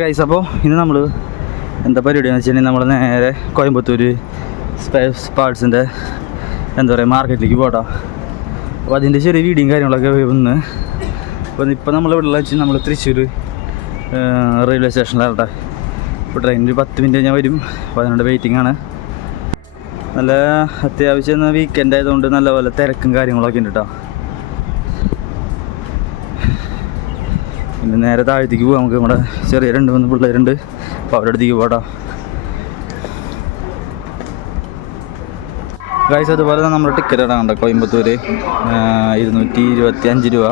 Guys അപ്പോൾ ഇന്ന് നമ്മൾ എന്താ പരിപാടിയെന്ന് വെച്ചിട്ടുണ്ടെങ്കിൽ നമ്മൾ നേരെ കോയമ്പത്തൂർ സ്പേസ് പാർട്സിന്റെ എന്താ പറയുക മാർക്കറ്റിലേക്ക് പോട്ടോ. അപ്പോൾ അതിന്റെ ചെറിയ വീഡിയോയും കാര്യങ്ങളൊക്കെ വന്ന് അപ്പോൾ ഇപ്പോൾ നമ്മൾ ഇവിടെ വെച്ച് നമ്മൾ തൃശ്ശൂർ റെയിൽവേ സ്റ്റേഷനിലാകട്ടെ ഇപ്പോൾ ട്രെയിനിൽ പത്ത് മിനിറ്റ് കഴിഞ്ഞാൽ വരും. അപ്പോൾ അതിനോട് വെയിറ്റിംഗ് ആണ്. നല്ല അത്യാവശ്യം വീക്കെൻഡ് ആയതുകൊണ്ട് നല്ലപോലെ തിരക്കും കാര്യങ്ങളൊക്കെ ഉണ്ട് കേട്ടോ. പിന്നെ നേരെ താഴത്തേക്ക് പോകാം നമുക്ക് നമ്മുടെ ചെറിയ രണ്ട് മൂന്ന് പിള്ളേരുണ്ട്. അപ്പോൾ അവരുടെ അടുത്തേക്ക് പോടാ. ഗൈസ് അതുപോലെ തന്നെ നമ്മുടെ ടിക്കറ്റ് ഇടാണ്ട് കോയമ്പത്തൂർ ഇരുന്നൂറ്റി ഇരുപത്തി അഞ്ച് രൂപ.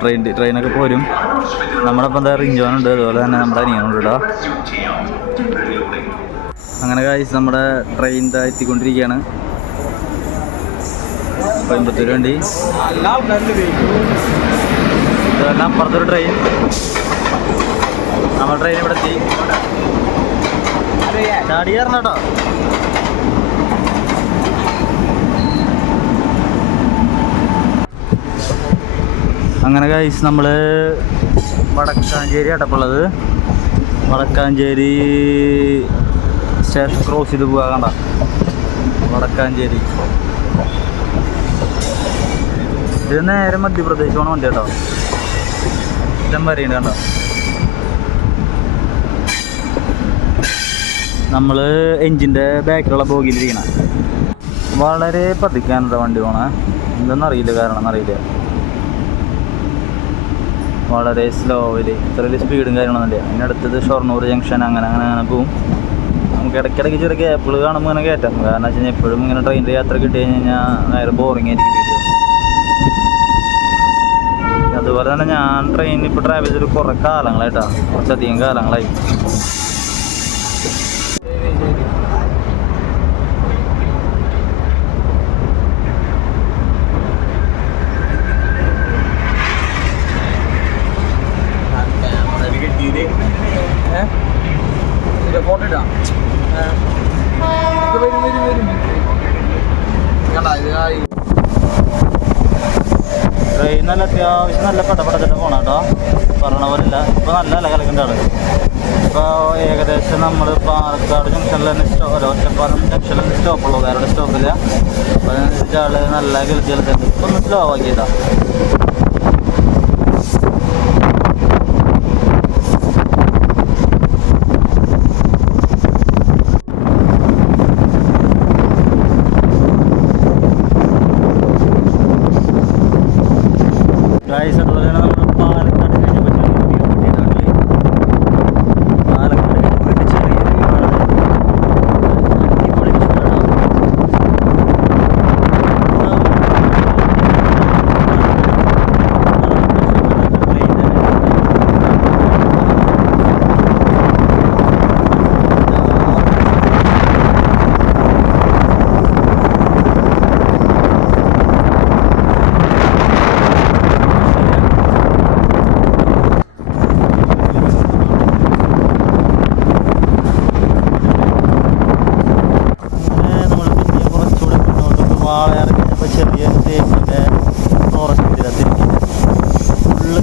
ട്രെയിൻ ട്രെയിനൊക്കെ പോരും. നമ്മുടെ എന്താ റിഞ്ചോനുണ്ട്. അതുപോലെ തന്നെ നമ്മുടെ അനിയനുണ്ട് കേട്ടോ അങ്ങനെ ഗൈസ് നമ്മുടെ ട്രെയിൻ ഇതാ എത്തിക്കൊണ്ടിരിക്കുകയാണ്. കോയമ്പത്തൂർ വേണ്ടി. ഇതെല്ലാം അപ്പുറത്തൊരു ട്രെയിൻ നമ്മൾ ട്രെയിൻ ഇവിടെ എത്തി. ചാടി കേട്ടോ. അങ്ങനെ ഗൈസ് നമ്മൾ വടക്കാഞ്ചേരി അടപ്പുള്ളത് വടക്കാഞ്ചേരി സ്റ്റേഷൻ ക്രോസ് ചെയ്ത് പോകാൻ കണ്ട? വടക്കാഞ്ചേരി. ഇത് നേരെ മധ്യപ്രദേശമാണ് വണ്ടി കേട്ടോ. ഇഷ്ടം വരെയുണ്ട് കണ്ടോ നമ്മൾ എഞ്ചിന്റെ ബാക്കിലുള്ള ബോഗിയിലിരിക്കണം വളരെ പതിക്കാനുള്ള വണ്ടി പോണേ. എന്തെന്നറിയില്ല കാരണം എന്നറിയില്ല. വളരെ സ്ലോവിൽ ഇത്ര വലിയ സ്പീഡും കാര്യങ്ങളൊന്നുമില്ല അതിന്റെ അടുത്തത് ഷൊർണൂർ ജംഗ്ഷൻ അങ്ങനെ അങ്ങനെ അങ്ങനെ പോവും. നമുക്ക് ഇടയ്ക്കിടയ്ക്ക് ചെറിയ ഗ്യാപ്പുകൾ കാണുമ്പോൾ ഇങ്ങനെ കയറ്റാം കാരണം വെച്ച് കഴിഞ്ഞാൽ എപ്പോഴും ഇങ്ങനെ ട്രെയിനിന്റെ യാത്ര കിട്ടി കഴിഞ്ഞ് കഴിഞ്ഞാൽ നേരെ ബോറിംഗ് ആയിരിക്കും വീഡിയോ അതുപോലെ തന്നെ ഞാൻ ട്രെയിനിൽ ഇപ്പോൾ ട്രാവൽ ചെയ്തിട്ട് കുറേ കാലങ്ങളായിട്ടാണ് കുറച്ചധികം കാലങ്ങളായി ഫോട്ടോ ഇടാം വരും വരും വരും കണ്ടാ ഇത് ആ ഈ ട്രെയിൻ നല്ല അത്യാവശ്യം നല്ല പടപടത്തിട്ട് പോണം കേട്ടോ പറഞ്ഞ പോലെ ഇല്ല ഇപ്പോൾ നല്ല അല്ല കലക്കണ്ട ആൾ ഇപ്പോൾ ഏകദേശം നമ്മൾ പാലക്കാട് ജംഗ്ഷനിൽ തന്നെ സ്റ്റോ ഒറ്റപ്പാലം ജംഗ്ഷനിൽ തന്നെ സ്റ്റോപ്പുള്ളൂ വേറെ സ്റ്റോപ്പില്ല അപ്പോൾ ആൾ നല്ല കളിച്ചിട്ടുണ്ട് ഇപ്പം ഒന്ന് സ്ലോ ആക്കിയതാ. ഗായ്സ് അതുപോലെ തന്നെ നമ്മൾ പാലക്കാട് കഴിഞ്ഞപ്പോൾ ചെറിയൊരു വ്യൂ കിട്ടിയിട്ടുണ്ട് പാലക്കാട് കഴിഞ്ഞപ്പോൾ ചെറിയൊരു വ്യൂ ആണ് അടിപൊളി വിഷ്വലാണ് അങ്ങനെ നമ്മൾ പിന്നെ കുറച്ചുകൂടെ മുന്നോട്ട് വാളയാറ് കഴിഞ്ഞപ്പോൾ ചെറിയ തേക്കിന്റെ ഫോറസ്റ്റ് ഇതിലാണ് തിരിഞ്ഞ് ഫുള്ള്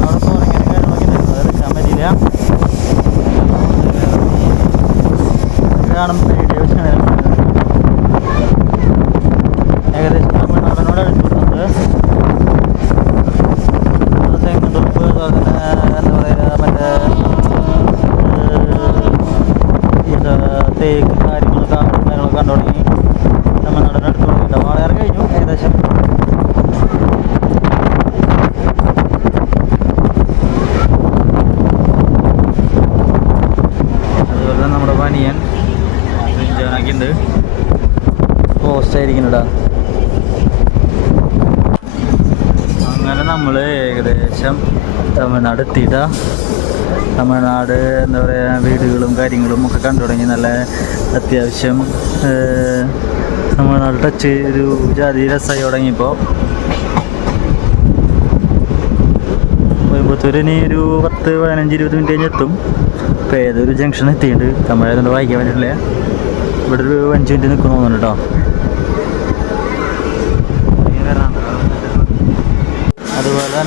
അവിടെ ഫോറിങ്ങനെ കാര്യങ്ങളൊക്കെ ഉണ്ടായിരുന്നു അത് എടുക്കാൻ പറ്റിയില്ല കാണുമ്പോൾ പേടിയ വെച്ചാണ് ഏകദേശം തമിഴ്നാടിനോട് അടുത്തുള്ളത് തെങ്ങുതൊപ്പ് അതുപോലെ തന്നെ എന്താ പറയുക മറ്റേ ഇത് തേക്ക് കാര്യങ്ങൾ കാടും കാര്യങ്ങളൊക്കെ കണ്ടു തുടങ്ങി തമിഴ്നാടിന് അടുത്ത് തുടങ്ങിയിട്ട് വളരെ കഴിഞ്ഞു ഏകദേശം അതുപോലെ തന്നെ നമ്മുടെ പനിയൻ ഉണ്ട് പോസ്റ്റ് അങ്ങനെ നമ്മൾ ഏകദേശം തമിഴ്നാട് എത്തിയിട്ടാ തമിഴ്നാട് എന്താ പറയുക വീടുകളും കാര്യങ്ങളും ഒക്കെ കണ്ടു തുടങ്ങി. നല്ല അത്യാവശ്യം തമിഴ്നാട് ടച്ച് ഒരു ജാതി രസമായി തുടങ്ങിയപ്പോൾ കോയമ്പത്തൂർ ഇനി ഒരു പത്ത് പതിനഞ്ച് ഇരുപത് മിനിറ്റ് കഴിഞ്ഞ് എത്തും. ഇപ്പോൾ ഏതൊരു ജംഗ്ഷൻ എത്തിയിട്ടുണ്ട്? തമിഴ് വായിക്കാൻ പറ്റില്ല ഇവിടെ ഒരു അഞ്ച് മിനിറ്റ് നിൽക്കുന്നു തോന്നുന്നു കേട്ടോ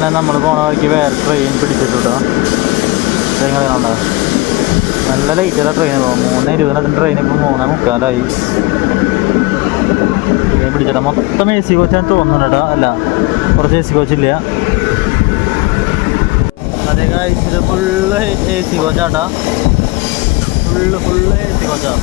തന്നെ നമ്മൾ പോണ വഴിക്ക് വേറെ ട്രെയിൻ പിടിച്ചിട്ടുണ്ടോ. നിങ്ങൾ കണ്ടോ? നല്ല ലൈറ്റുള്ള ട്രെയിൻ പോകും മൂന്ന് ഇരുപതിനകത്ത് ട്രെയിൻ ഇപ്പോൾ മൂന്നേ മുക്കാലായി. ട്രെയിൻ പിടിച്ചിട്ട് മൊത്തം എ സി കോച്ചാണ് തോന്നുന്നു കേട്ടോ അല്ല കുറച്ച് എ സി കോച്ചില്ല അതേ കാഴ്ച ഫുള്ള് എ സി കോച്ചാട്ടാ ഫുള്ള് ഫുള്ള് എ സി കോച്ചാ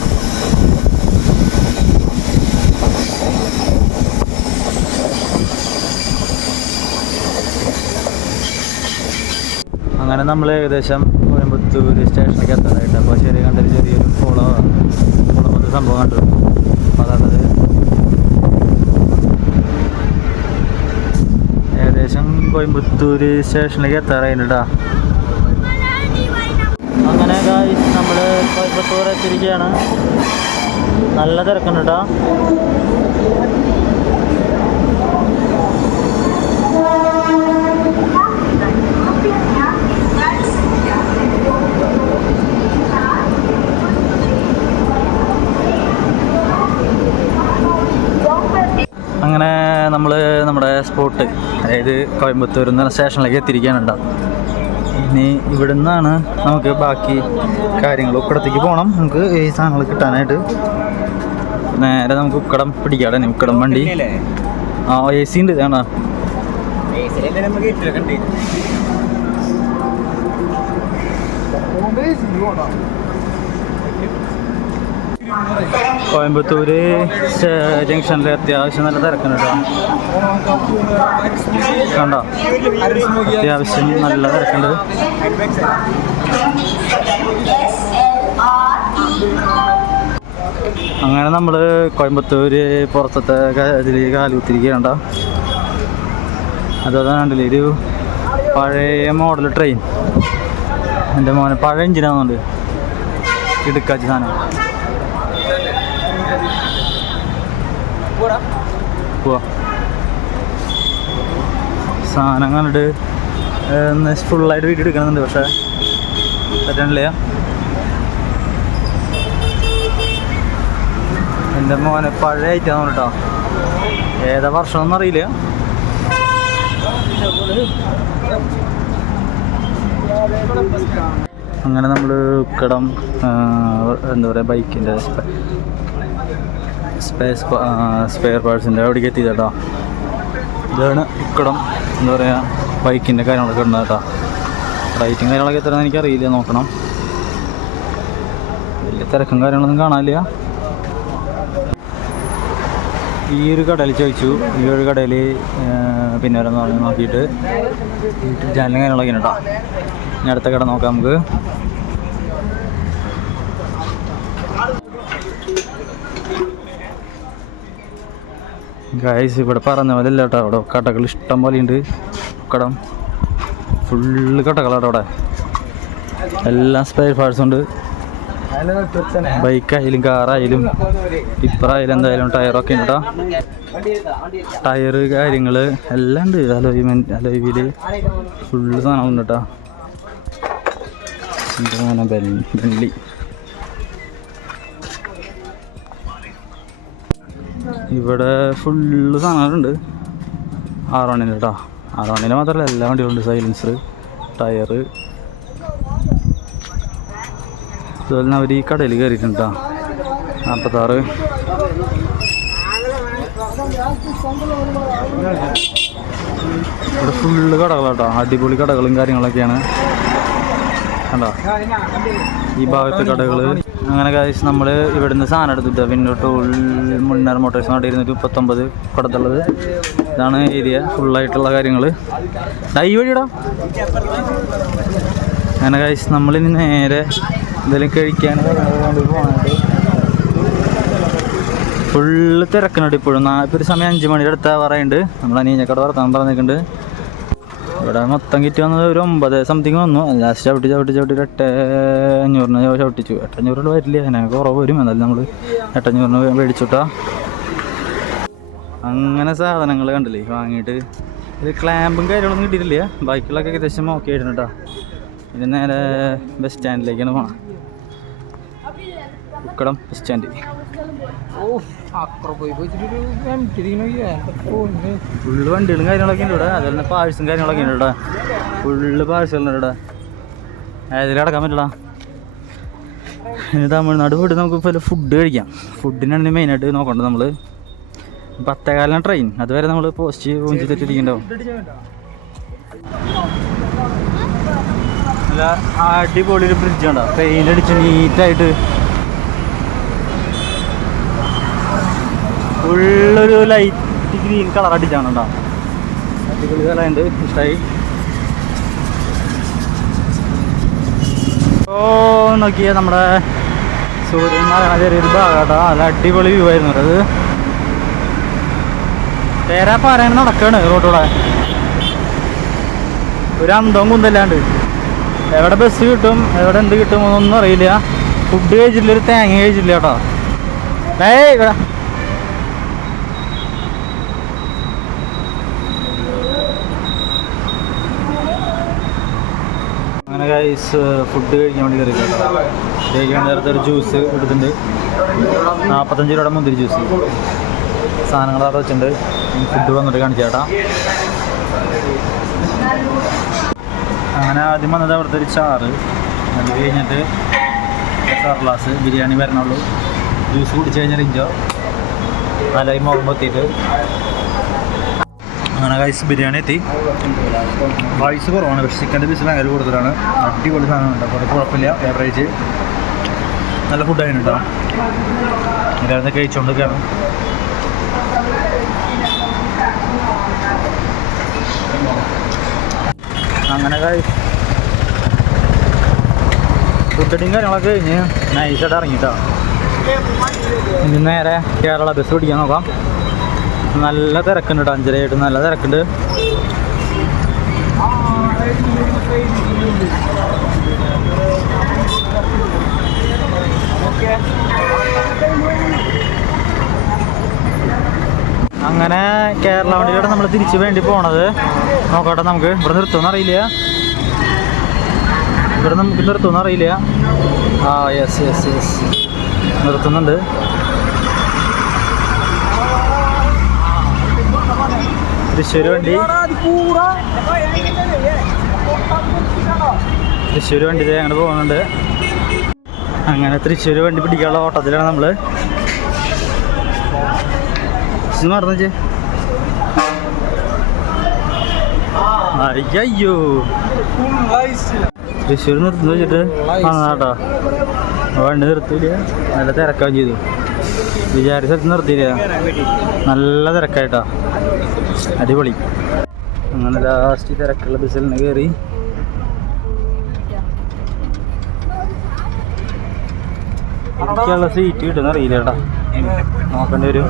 അങ്ങനെ നമ്മൾ ഏകദേശം കോയമ്പത്തൂർ സ്റ്റേഷനിലേക്ക് എത്താനായിട്ട് അപ്പോൾ ശരി കണ്ടൊരു ചെറിയൊരു ഫോളോ പോലത്തെ സംഭവം കണ്ടു. അപ്പോൾ അതാണത്. ഏകദേശം കോയമ്പത്തൂർ സ്റ്റേഷനിലേക്ക് എത്താറായിട്ടാ അങ്ങനെ നമ്മൾ കോയമ്പത്തൂർ എത്തിയിരിക്കുകയാണ്. നല്ല തിരക്കുണ്ട് കേട്ടോ അങ്ങനെ നമ്മൾ നമ്മുടെ സ്പോട്ട് അതായത് കോയമ്പത്തൂർ എന്ന സ്റ്റേഷനിലേക്ക് എത്തിയിരിക്കാനുണ്ട് ഇനി ഇവിടെ നിന്നാണ് നമുക്ക് ബാക്കി കാര്യങ്ങൾ ഉക്കടത്തേക്ക് പോകണം. നമുക്ക് ഈ സാധനങ്ങൾ കിട്ടാനായിട്ട്. നേരെ നമുക്ക് ഉക്കടം പിടിക്കാടെ ഉക്കടം വണ്ടി. ആ എ സി ഉണ്ട് കാണാ കോയമ്പത്തൂര് ജംഗ്ഷനിൽ അത്യാവശ്യം നല്ല തിരക്കുണ്ട് കേട്ടോ. കണ്ടോ? അത്യാവശ്യം നല്ല തിരക്കുണ്ട്. അങ്ങനെ നമ്മൾ കോയമ്പത്തൂര് പുറത്തത്തെ ഇതിൽ കാലുകുത്തിരിക്കുകയുണ്ട അതാണ് കണ്ടില്ലേ ഒരു പഴയ മോഡൽ ട്രെയിൻ. എന്റെ മോനെ പഴയ എഞ്ചിനാണെന്നുണ്ട് ഇടുക്കാച്ചി സാധനം. പോവാ. സാധനം കണ്ടിട്ട് ഫുള്ളായിട്ട് വീഡിയോ എടുക്കണമെന്നുണ്ട് പക്ഷേ പറ്റണില്ല. എന്റെ മോനെ പഴയ ഐറ്റം കേട്ടോ ഏതാ വർഷമൊന്നും അറിയില്ല. അങ്ങനെ നമ്മൾ കടം എന്താ പറയുക ബൈക്കിന്റെ സ്പേസ് സ്പെയർ പാർട്സിന്റെ അവിടേക്ക് എത്തി കേട്ടോ ഇതാണ് ഇക്കടം എന്താ പറയുക ബൈക്കിന്റെ കാര്യങ്ങളൊക്കെ ഉണ്ട് കേട്ടോ റൈറ്റും കാര്യങ്ങളൊക്കെ എത്ര എനിക്കറിയില്ല നോക്കണം. വലിയ തിരക്കും കാര്യങ്ങളൊന്നും കാണാനില്ല. ഈ ഒരു കടയിൽ ചോദിച്ചു. ഈ ഒരു കടയിൽ പിന്നെ വരെ നോക്കിയിട്ട്. ചാനലും കാര്യങ്ങളൊക്കെ ഉണ്ട് കേട്ടോ. ഇനി അടുത്ത കട നോക്കാം നമുക്ക്. ഗായ്സ് ഇവിടെ പറഞ്ഞ പോലെ അല്ല അവിടെ കടകൾ ഇഷ്ടം പോലെ ഉണ്ട്. കടം. ഫുള്ള് കടകളാണ് അവിടെ. എല്ലാ സ്പെയർ പാർട്സും ഉണ്ട്. ബൈക്കായാലും കാറായാലും ടിപ്പറായാലും എന്തായാലും ടയറൊക്കെ ഉണ്ട് കേട്ടോ ടയർ കാര്യങ്ങൾ എല്ലാം ഉണ്ട്. അലോയ്മെന്റ് അലോയിൽ ഫുള്ള് സാധനമുണ്ട് കേട്ടോ എന്താ ബെല്ലി ഇവിടെ ഫുള്ള് സാധനങ്ങളുണ്ട്. ആറോണിന് കേട്ടോ ആറോണിന് മാത്രമല്ല എല്ലാ വണ്ടികളുണ്ട്. സൈലൻസർ ടയറ് അതുപോലെ തന്നെ അവർ ഈ കടയിൽ കയറിയിട്ടുണ്ട് കേട്ടോ നാൽപ്പത്താറ് ഇവിടെ ഫുള്ള് കടകളാട്ടോ അടിപൊളി കടകളും കാര്യങ്ങളൊക്കെയാണ്. കണ്ടോ? ഈ ഭാഗത്തെ കടകൾ അങ്ങനെ കാശ് നമ്മൾ ഇവിടുന്ന് സാധനം എടുത്തിട്ട് പിന്നെ ടൂൾ മുന്നേർ മോട്ടോഴ്സ് നാട്ടിൽ ഇരുന്നൂറ്റി മുപ്പത്തൊമ്പത് കൊടുത്തുള്ളത്. ഇതാണ് ഏരിയ ഫുള്ളായിട്ടുള്ള കാര്യങ്ങൾ ഡൈ വഴിയിടാം അങ്ങനെ കാശ് നമ്മളിനി നേരെ എന്തെങ്കിലും കഴിക്കാൻ ഫുള്ള് തിരക്കുന്നുണ്ട് ഇപ്പോഴും ഇപ്പോൾ ഒരു സമയം അഞ്ച് മണിയുടെ അടുത്താ പറയുന്നുണ്ട്. നമ്മൾ അനീഞ്ഞക്കട വർത്താൻ പറഞ്ഞിട്ടുണ്ട് ഇവിടെ മൊത്തം കിറ്റ് വന്നത് ഒരു ഒമ്പത് സംതിങ് വന്നു. ലാസ്റ്റ് ചവിട്ടി ചവിട്ടി ചവിട്ടി ഒരു എട്ട് അഞ്ഞൂറിന് ചവിട്ടിച്ചു. എട്ടഞ്ഞൂറിൽ വരില്ല. അതിനൊക്കെ കുറവ് വരും. എന്നാലും നമ്മൾ എട്ടഞ്ഞൂറിന് മേടിച്ചുട്ടാ. അങ്ങനെ സാധനങ്ങൾ കണ്ടില്ലേ? വാങ്ങിയിട്ട് ഇത് ക്ലാമ്പും കാര്യങ്ങളൊന്നും കിട്ടിയിട്ടില്ല. ബൈക്കുകളൊക്കെ ഏകദേശം ഓക്കെ ആയിരുന്നു കേട്ടോ ഇത് നേരെ ബസ് സ്റ്റാൻഡിലേക്കാണ് പോകണം ഉക്കടം ബസ് സ്റ്റാൻഡ് ഫുള്ള് വണ്ടികളും കാര്യങ്ങളൊക്കെ ഉണ്ട് ഇവിടെ. അതുപോലെ പാഴ്സും കാര്യങ്ങളൊക്കെ ഉണ്ട് ഇവിടെ. ഫുള്ള് പാഴ്സുകളുണ്ട് ഇവിടെ. അതിൽ അടക്കാൻ പറ്റില്ല. തമിഴ്നാട് പോയിട്ട് നമുക്ക് ഇപ്പോൾ ഫുഡ് കഴിക്കാം. ഫുഡിനാണ് മെയിനായിട്ട് നോക്കേണ്ടത് നമ്മൾ പത്തേകാലിന് ട്രെയിൻ അതുവരെ നമ്മൾ പോസ്റ്റ് പൂഞ്ചി തെറ്റിരിക്കണ്ടാവും അടിപൊളി ഒരു ബ്രിഡ്ജ് ഉണ്ടോ ട്രെയിൻ അടിച്ച് നീറ്റായിട്ട് ഫുള്ളൊരു ലൈറ്റ് ഗ്രീൻ കളർ അടിച്ചാണ് കേട്ടോ അടിപൊളി സ്ഥലമുണ്ട് ഇഷ്ടമായി ഓ നോക്കിയ നമ്മുടെ സൂര്യൻ നാരായണ ചെറിയൊരു ഭാഗം നല്ല അടിപൊളി വ്യൂ ആയിരുന്നു അത്. തേരാ പാരായണം നടക്കാണ് റോഡിലൂടെ ഒരു അന്തവും കുന്തല്ലാണ്ട്. എവിടെ ബസ് കിട്ടും എവിടെ എന്ത് കിട്ടും ഒന്നും അറിയില്ല. ഫുഡ് കഴിച്ചില്ല ഒരു തേങ്ങ കഴിച്ചില്ല കേട്ടോ ഏയ് അങ്ങനെ ഗൈസ് ഫുഡ് കഴിക്കാൻ വേണ്ടി കയറി കഴിക്കാൻ നേരത്തെ ഒരു ജ്യൂസ് എടുത്തിട്ടുണ്ട്. നാൽപ്പത്തഞ്ച് രൂപയുടെ മുന്തിരി ജ്യൂസ് സാധനങ്ങൾ അവിടെ വെച്ചിട്ടുണ്ട്. ഫുഡ് വന്നിട്ട് കാണിച്ചു ചേട്ടാ അങ്ങനെ ആദ്യം വന്നത് അവിടുത്തെ ഒരു ചാറ്. അത് കഴിഞ്ഞിട്ട് സാർ ഗ്ലാസ് ബിരിയാണി വരണുള്ളൂ. ജ്യൂസ് കുടിച്ച് കഴിഞ്ഞാൽ ഇഞ്ചോ. നല്ലതായി മുഖം പൊത്തിയിട്ട്. അങ്ങനെ കൈസ് ബിരിയാണി എത്തി. റൈസ് കുറവാണ് പക്ഷേ ചിക്കന്റെ പീസ് ഭയങ്കര കൂടുതലാണ്. അടിപൊളി സാധനമുണ്ട് അപ്പോൾ കുഴപ്പമില്ല ഏവറേജ് നല്ല ഫുഡ് ആയിരുന്നു എല്ലാവരും കഴിച്ചുകൊണ്ടൊക്കെയാണ് അങ്ങനെ ഫുഡടിയും കാര്യങ്ങളൊക്കെ കഴിഞ്ഞ് നൈസായിട്ട് ഇറങ്ങിയിട്ടോ ഇനി നേരെ കേരള ബസ് പിടിക്കാൻ നോക്കാം. നല്ല തിരക്കുണ്ട് കേട്ടോ അഞ്ചരയായിട്ട് നല്ല തിരക്കുണ്ട്. അങ്ങനെ കേരള വണ്ടിയിലൂടെ നമ്മൾ തിരിച്ചു വേണ്ടി പോണത്. നോക്കട്ടെ നമുക്ക്. ഇവിടെ നിർത്തുമെന്ന് അറിയില്ല. ഇവിടെ നമുക്ക് നിർത്തുമെന്ന് അറിയില്ല. ആ യെസ് യെസ് യെസ് നിർത്തുന്നുണ്ട്. തൃശ്ശൂർ വണ്ടി തൃശ്ശൂർ വണ്ടി അങ്ങനെ പോകുന്നുണ്ട്. അങ്ങനെ തൃശ്ശൂർ വണ്ടി പിടിക്കാനുള്ള ഓട്ടത്തിലാണ് നമ്മൾ മറന്നേ അയ്യോ തൃശ്ശൂർ നിർത്തുന്നു വെച്ചിട്ട്. വന്നതാട്ടോ വണ്ടി നിർത്തില്ല നല്ല തിരക്കാവും ചെയ്തു. വിചാരിച്ച നിർത്തിയില്ല. നല്ല തിരക്കായിട്ടാ. അടിപൊളി. അങ്ങനെ ലാസ്റ്റ് തിരക്കുള്ള ബസ്സിൽ നിന്ന് കയറി എനിക്കുള്ള സീറ്റ് കിട്ടുന്ന അറിയില്ല നോക്കേണ്ടി വരും.